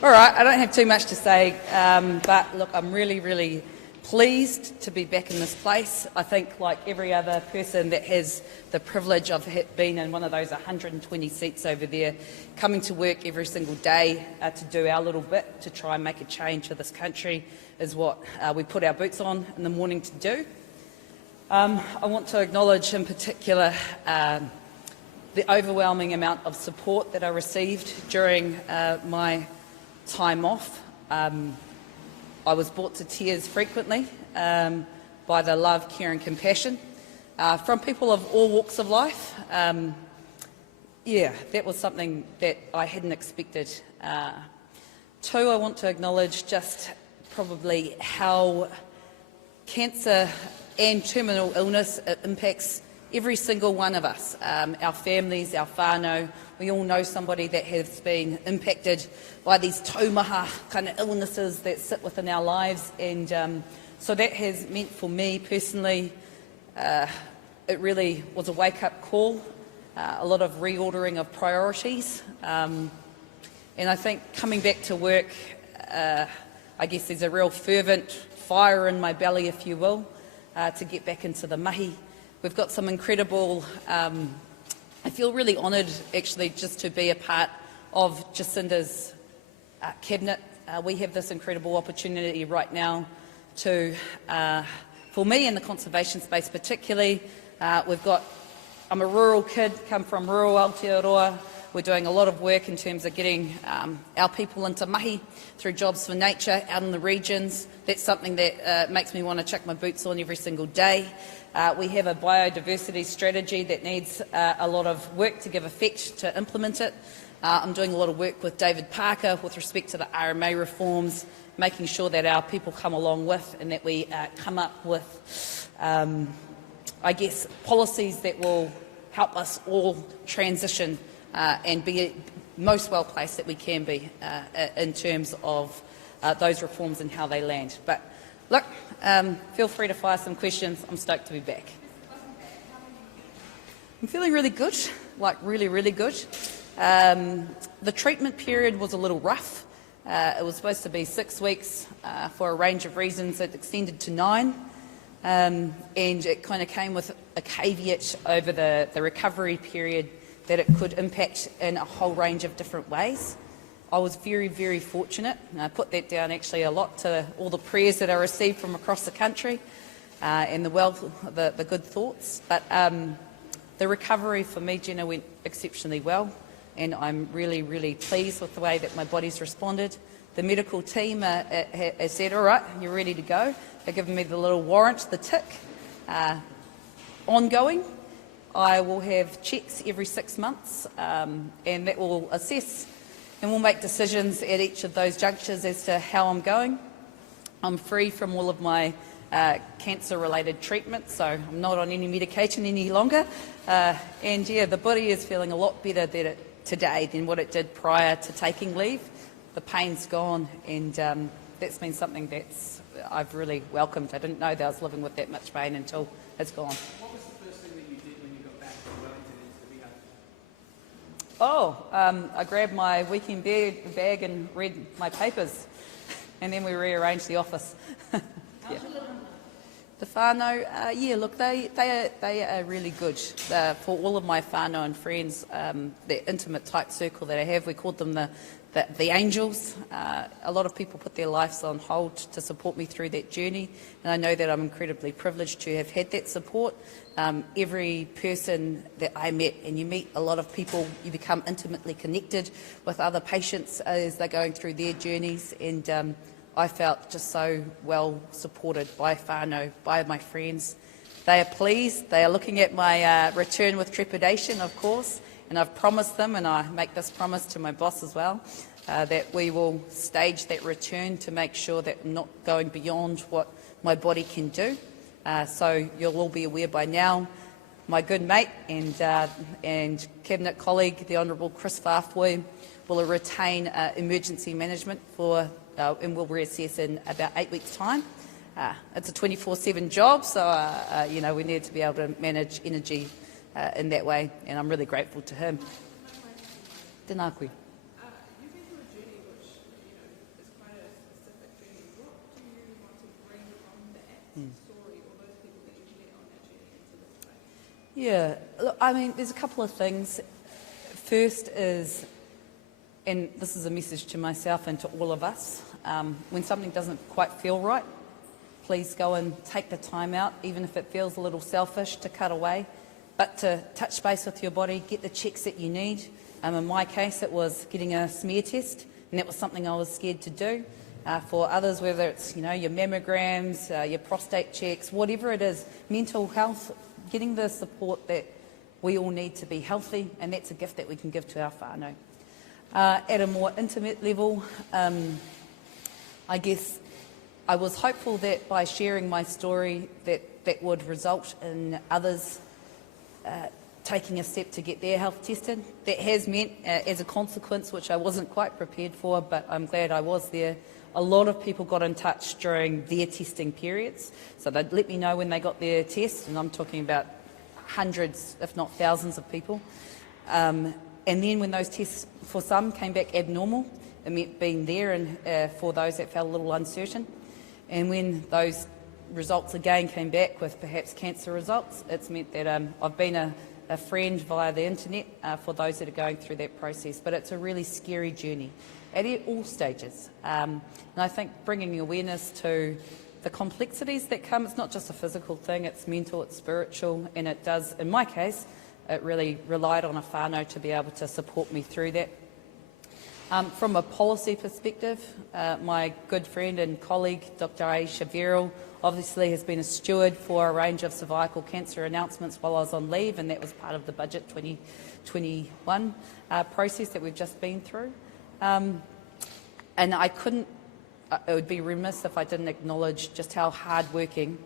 All right, I don't have too much to say, but look, I'm really, really pleased to be back in this place. I think, like every other person that has the privilege of being in one of those 120 seats over there, coming to work every single day to do our little bit to try and make a change for this country is what we put our boots on in the morning to do. I want to acknowledge in particular the overwhelming amount of support that I received during my time off. I was brought to tears frequently by the love, care and compassion from people of all walks of life. Yeah, that was something that I hadn't expected. Two, I want to acknowledge just probably how cancer and terminal illness impacts every single one of us, our families, our whānau. We all know somebody that has been impacted by these taumaha kind of illnesses that sit within our lives, and so that has meant for me personally, it really was a wake-up call, a lot of reordering of priorities, and I think coming back to work, I guess there's a real fervent fire in my belly, if you will, to get back into the mahi. We've got some incredible, I feel really honoured actually just to be a part of Jacinda's cabinet. We have this incredible opportunity right now to, for me in the conservation space particularly, I'm a rural kid, come from rural Aotearoa. We're doing a lot of work in terms of getting our people into mahi through Jobs for Nature out in the regions. That's something that makes me want to chuck my boots on every single day. We have a biodiversity strategy that needs a lot of work to give effect to implement it. I'm doing a lot of work with David Parker with respect to the RMA reforms, making sure that our people come along with and that we come up with, I guess, policies that will help us all transition and be most well placed that we can be in terms of those reforms and how they land. But look, feel free to fire some questions. I'm stoked to be back. I'm feeling really good, like really, really good. The treatment period was a little rough. It was supposed to be 6 weeks. For a range of reasons, it extended to 9. And it kind of came with a caveat over the recovery period that it could impact in a whole range of different ways. I was very, very fortunate, and I put that down actually a lot to all the prayers that I received from across the country and the good thoughts. But the recovery for me, Jenna, went exceptionally well, and I'm really, really pleased with the way that my body's responded. The medical team has said, all right, you're ready to go. They've given me the little warrant, the tick. Ongoing, I will have checks every 6 months, and that will assess and we'll make decisions at each of those junctures as to how I'm going. I'm free from all of my cancer-related treatment, so I'm not on any medication any longer. And yeah, the body is feeling a lot better today than what it did prior to taking leave. The pain's gone, and that's been something that's I've really welcomed. I didn't know that I was living with that much pain until it's gone. What was the first thing that you did when you got back from Wellington into the rehab? I grabbed my weekend bag and read my papers, and then we rearranged the office. Yeah. The whānau, yeah, look, they are really good. For all of my whānau and friends, the intimate tight circle that I have, we called them the angels. A lot of people put their lives on hold to support me through that journey, and I know that I'm incredibly privileged to have had that support. Every person that I met, and you meet a lot of people, you become intimately connected with other patients as they're going through their journeys, and I felt just so well supported by whānau, by my friends. They are pleased. They are looking at my return with trepidation, of course, and I've promised them, and I make this promise to my boss as well, that we will stage that return to make sure that I'm not going beyond what my body can do. So you'll all be aware by now, my good mate and Cabinet colleague, the Honourable Chris Whāwhoi, will retain emergency management for and we'll reassess in about 8 weeks' time. It's a 24/7 job, so you know, we need to be able to manage energy in that way, and I'm really grateful to him. Tēnā koe. You've been through a journey which, you story or those people that you met on that journey into this space? Yeah, look, I mean, there's a couple of things. First is, and this is a message to myself and to all of us, when something doesn't quite feel right, please go and take the time out, even if it feels a little selfish, to cut away, but to touch base with your body, get the checks that you need. In my case, it was getting a smear test, and that was something I was scared to do. For others, whether it's your mammograms, your prostate checks, whatever it is, mental health, getting the support that we all need to be healthy, and that's a gift that we can give to our whānau. At a more intimate level, I guess I was hopeful that by sharing my story that would result in others taking a step to get their health tested. That has meant, as a consequence, which I wasn't quite prepared for, but I'm glad I was there, a lot of people got in touch during their testing periods. So they'd let me know when they got their test, and I'm talking about hundreds, if not thousands of people. And then when those tests, for some, came back abnormal, it meant being there, and for those that felt a little uncertain. And when those results again came back with perhaps cancer results, it's meant that I've been a friend via the internet for those that are going through that process. But it's a really scary journey at all stages. And I think bringing awareness to the complexities that come, it's not just a physical thing, it's mental, it's spiritual, and it does, in my case, it really relied on a whānau to be able to support me through that. From a policy perspective, my good friend and colleague, Dr. Aisha Verrill, obviously has been a steward for a range of cervical cancer announcements while I was on leave, and that was part of the Budget 2021 process that we've just been through. And I couldn't, it would be remiss if I didn't acknowledge just how hard-working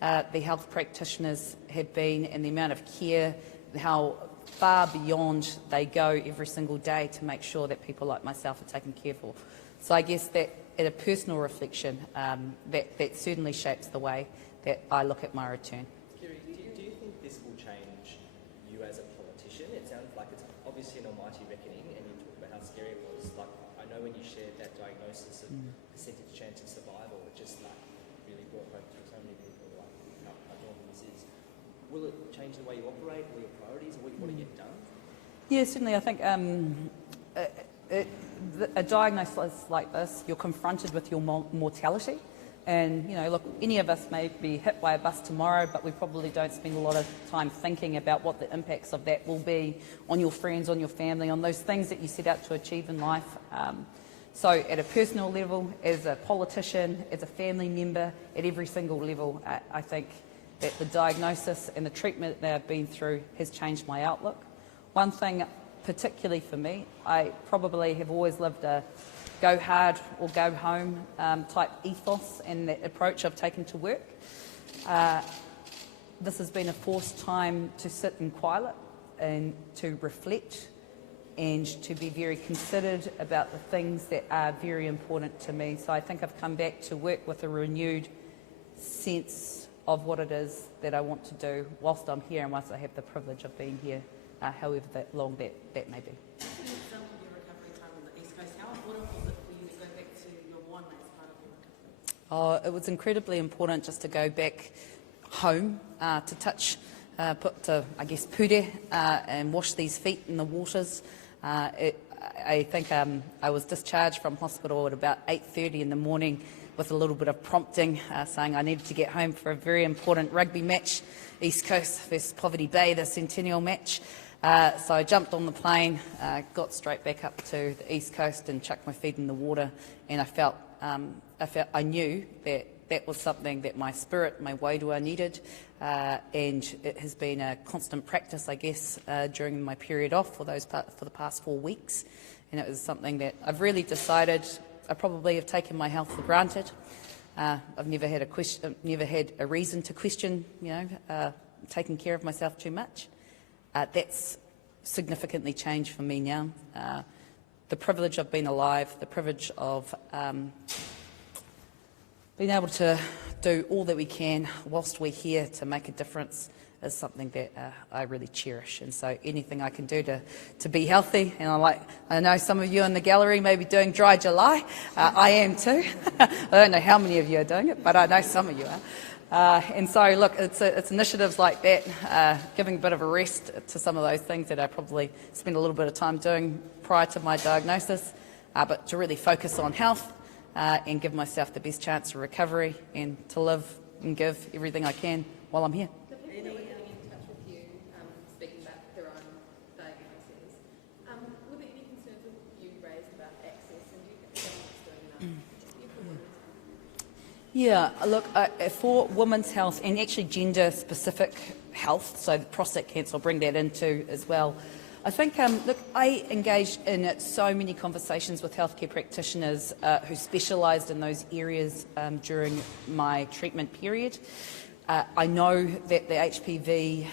the health practitioners have been, and the amount of care, how far beyond they go every single day to make sure that people like myself are taken care of. So I guess that at a personal reflection, that certainly shapes the way that I look at my return. Kiri, do you think this will change you as a politician? It sounds like it's obviously an almighty reckoning, and you talk about how scary it was. Like, I know when you shared that diagnosis of percentage chance of survival, it just really brought hope to so many people, how daunting this is. Will it change the way you operate, or your priorities, or what you want to get done? Yeah, certainly. I think a diagnosis like this, you're confronted with your mortality. And, look, any of us may be hit by a bus tomorrow, but we probably don't spend a lot of time thinking about what the impacts of that will be on your friends, on your family, on those things that you set out to achieve in life. So at a personal level, as a politician, as a family member, at every single level, I think that the diagnosis and the treatment that I've been through has changed my outlook. One thing particularly for me, I probably have always lived a go hard or go home type ethos and that approach I've taken to work. This has been a forced time to sit in quiet and to reflect and to be very considered about the things that are very important to me. So I think I've come back to work with a renewed sense of what it is that I want to do whilst I'm here and whilst I have the privilege of being here, however long that may be. Just an example of your recovery time on the East Coast, how important was it for you to go back to your one as part of your recovery? It was incredibly important just to go back home, to touch, I guess, pure and wash these feet in the waters. I think I was discharged from hospital at about 8:30 in the morning with a little bit of prompting, saying I needed to get home for a very important rugby match, East Coast versus Poverty Bay, the centennial match. So I jumped on the plane, got straight back up to the East Coast and chucked my feet in the water, and I knew that that was something that my spirit, my wairua needed, and it has been a constant practice, I guess, during my period off for the past 4 weeks, and it was something that I've really decided. I probably have taken my health for granted. I've never had a reason to question, taking care of myself too much. That's significantly changed for me now. The privilege of being alive, the privilege of being able to do all that we can whilst we're here to make a difference is something that I really cherish. And so anything I can do to be healthy, and I know some of you in the gallery may be doing Dry July. I am too. I don't know how many of you are doing it, but I know some of you And so, look, it's initiatives like that, giving a bit of a rest to some of those things that I probably spent a little bit of time doing prior to my diagnosis, but to really focus on health and give myself the best chance of recovery and to live and give everything I can while I'm here. The people that were getting in touch with you, speaking about their own diagnoses, were there any concerns that you raised about access, and do you think the government's doing enough? Yeah, look, for women's health and actually gender-specific health, so prostate cancer, I'll bring that into as well. I think, look, I engaged in so many conversations with healthcare practitioners who specialised in those areas during my treatment period. I know that the HPV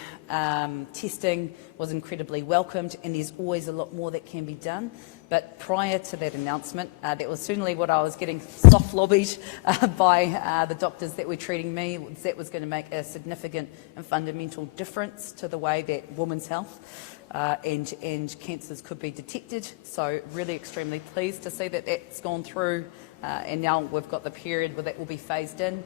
testing was incredibly welcomed, and there's always a lot more that can be done. But prior to that announcement, that was certainly what I was getting soft lobbied by the doctors that were treating me. That was going to make a significant and fundamental difference to the way that women's health and cancers could be detected. So really extremely pleased to see that that's gone through, and now we've got the period where that will be phased in.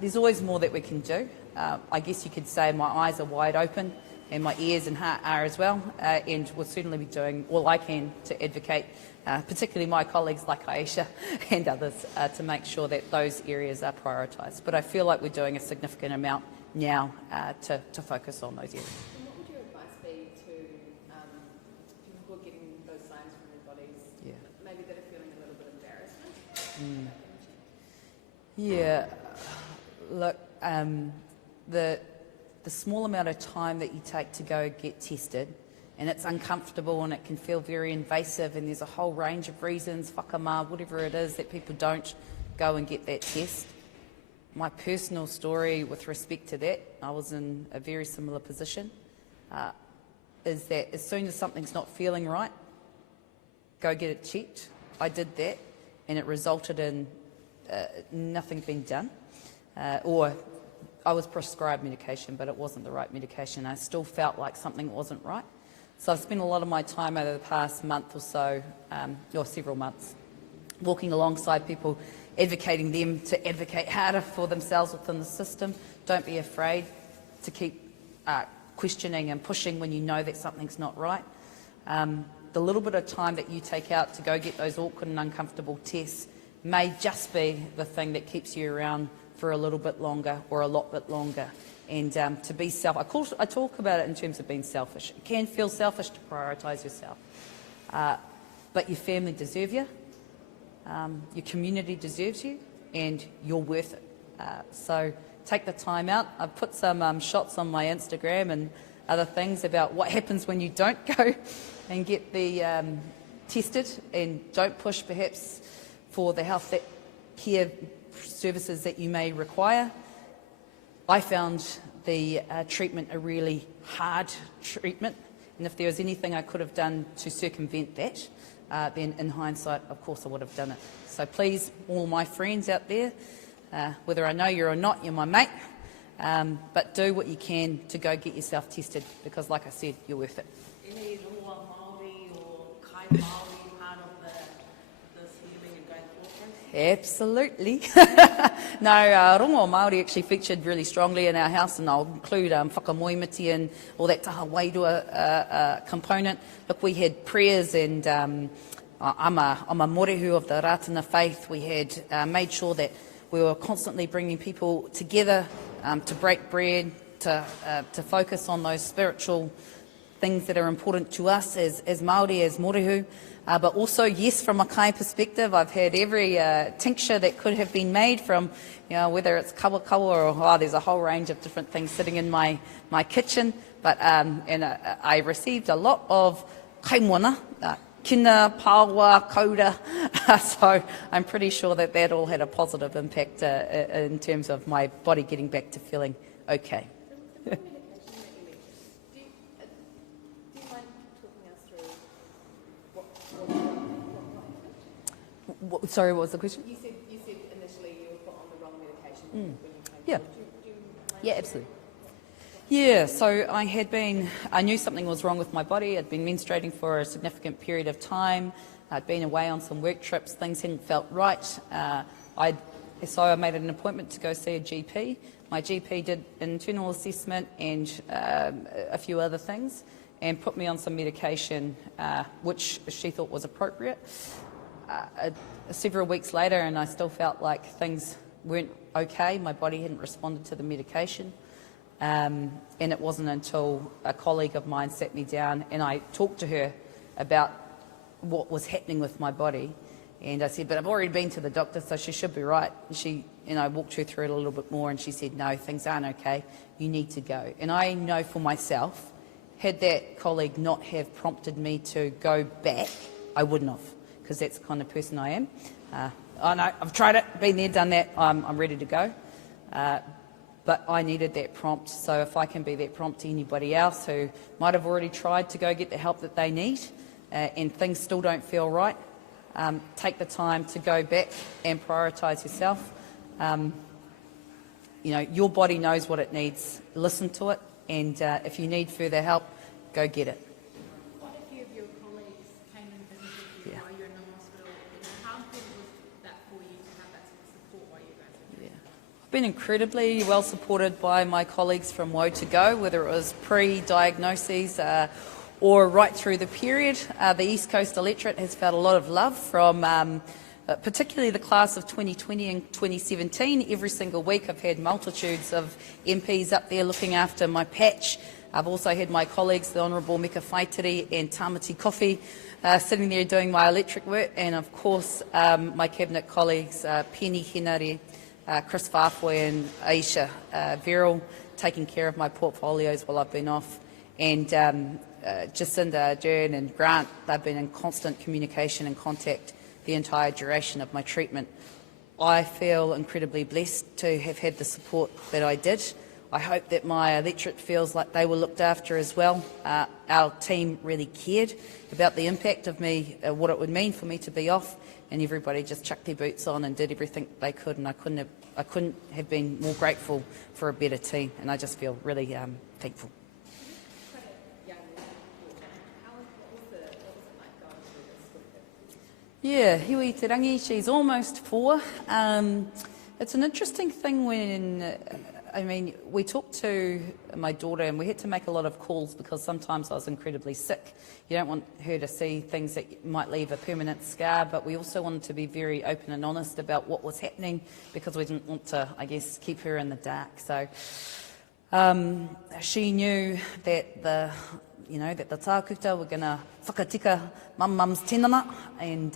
There's always more that we can do. I guess you could say my eyes are wide open and my ears and heart are as well, and we'll certainly be doing all I can to advocate, particularly my colleagues like Aisha and others, to make sure that those areas are prioritised. But I feel like we're doing a significant amount now to focus on those areas. And what would your advice be to people who are getting those signs from their bodies, maybe that are feeling a little bit embarrassment? Yeah, look, the small amount of time that you take to go get tested, and it's uncomfortable and it can feel very invasive, and there's a whole range of reasons, whakama, whatever it is, that people don't go and get that test. My personal story with respect to that, I was in a very similar position, is that as soon as something's not feeling right, go get it checked. I did that, and it resulted in nothing being done, or I was prescribed medication, but it wasn't the right medication. I still felt like something wasn't right. So I've spent a lot of my time over the past month or so, or several months, walking alongside people, advocating them to advocate harder for themselves within the system. Don't be afraid to keep questioning and pushing when you know that something's not right. The little bit of time that you take out to go get those awkward and uncomfortable tests may just be the thing that keeps you around for a little bit longer or a lot bit longer. And to be I talk about it in terms of being selfish. It can feel selfish to prioritise yourself, but your family deserve you, your community deserves you, and you're worth it. So take the time out. I've put some shots on my Instagram and other things about what happens when you don't go and get the tested, and don't push perhaps for the health care services that you may require. I found the treatment a really hard treatment, and if there was anything I could have done to circumvent that, then in hindsight, of course, I would have done it. So please, all my friends out there, whether I know you or not, you're my mate, but do what you can to go get yourself tested, because like I said, you're worth it. Any Rua Māori or Kai Māori part of this healing and going forward? Absolutely. No, rongo Māori actually featured really strongly in our house, and I'll include whakamoimiti and all that taha wairua component. Look, we had prayers, and I'm a morehu of the Ratana faith. We had made sure that we were constantly bringing people together to break bread, to focus on those spiritual things that are important to us as Māori, as morehu. But also, yes, from a kai perspective, I've had every tincture that could have been made from, whether it's kawa or there's a whole range of different things sitting in my kitchen. But and I received a lot of kaimwana, kina, pawa, kauda. So I'm pretty sure that all had a positive impact in terms of my body getting back to feeling okay. Sorry, what was the question? You said initially you were put on the wrong medication when you came. Yeah. Yeah, absolutely. Yeah, so I knew something was wrong with my body. I'd been menstruating for a significant period of time. I'd been away on some work trips. Things hadn't felt right. I'd So I made an appointment to go see a GP. My GP did internal assessment and a few other things and put me on some medication which she thought was appropriate. Several weeks later, and I still felt like things weren't okay. My body hadn't responded to the medication. And it wasn't until a colleague of mine sat me down and I talked to her about what was happening with my body. And I said, but I've already been to the doctor, so she should be right. And I walked her through it a little bit more, and she said, no, things aren't okay. You need to go. And I know for myself, had that colleague not have prompted me to go back, I wouldn't have, because that's the kind of person I am. I know, I've tried it, been there, done that, I'm ready to go. But I needed that prompt, so if I can be that prompt to anybody else who might have already tried to go get the help that they need and things still don't feel right, take the time to go back and prioritise yourself. Your body knows what it needs. Listen to it, and if you need further help, go get it. Quite a few of your colleagues came and visited you while you're in the hospital. How important was that for you to have that sort of support while you guys were there? I've been incredibly well supported by my colleagues from Woe to Go, whether it was pre-diagnoses or right through the period. The East Coast electorate has felt a lot of love from particularly the class of 2020 and 2017. Every single week I've had multitudes of MPs up there looking after my patch. I've also had my colleagues, the Honourable Meka Whaitiri and Tamati Coffey, sitting there doing my electric work, and of course my cabinet colleagues, Penny Henare, Chris Farfoy and Aisha Verrill, taking care of my portfolios while I've been off, and Jacinda Ardern and Grant. They've been in constant communication and contact the entire duration of my treatment. I feel incredibly blessed to have had the support that I did. I hope that my electorate feels like they were looked after as well. Our team really cared about the impact of me, what it would mean for me to be off, and everybody just chucked their boots on and did everything they could, and I couldn't have been more grateful for a better team, and I just feel really thankful. Yeah, Hiwi Te Rangi, she's almost 4. It's an interesting thing when, we talked to my daughter and we had to make a lot of calls because sometimes I was incredibly sick. You don't want her to see things that might leave a permanent scar, but we also wanted to be very open and honest about what was happening because we didn't want to, keep her in the dark. So she knew that the tākuta were going to whakatika mum's tenana, and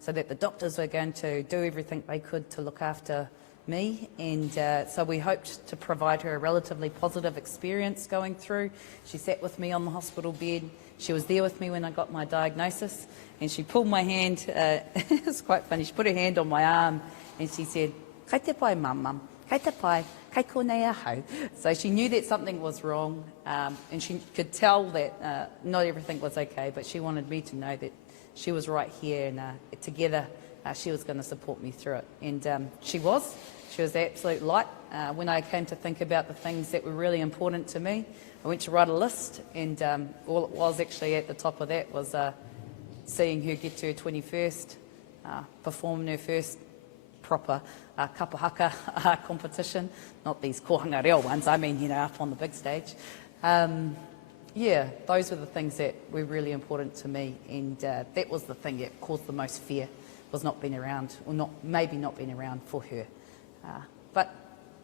so that the doctors were going to do everything they could to look after me, and so we hoped to provide her a relatively positive experience going through. She sat with me on the hospital bed. She was there with me when I got my diagnosis, and she pulled my hand. It's quite funny. She put her hand on my arm and she said, "Kai te pai, mum, kai te pai, kai konei ahau." So she knew that something was wrong, and she could tell that not everything was okay, but she wanted me to know that she was right here, and together she was going to support me through it. And she was the absolute light. When I came to think about the things that were really important to me, I went to write a list, and all it was actually at the top of that was seeing her get to her 21st, perform her first proper kapahaka competition, not these kohanga reo ones, up on the big stage. Those were the things that were really important to me, and that was the thing that caused the most fear, was not being around, or maybe not being around for her. But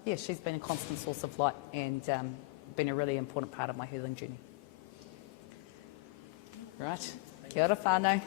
she's been a constant source of light and been a really important part of my healing journey. Right, kia ora whānau.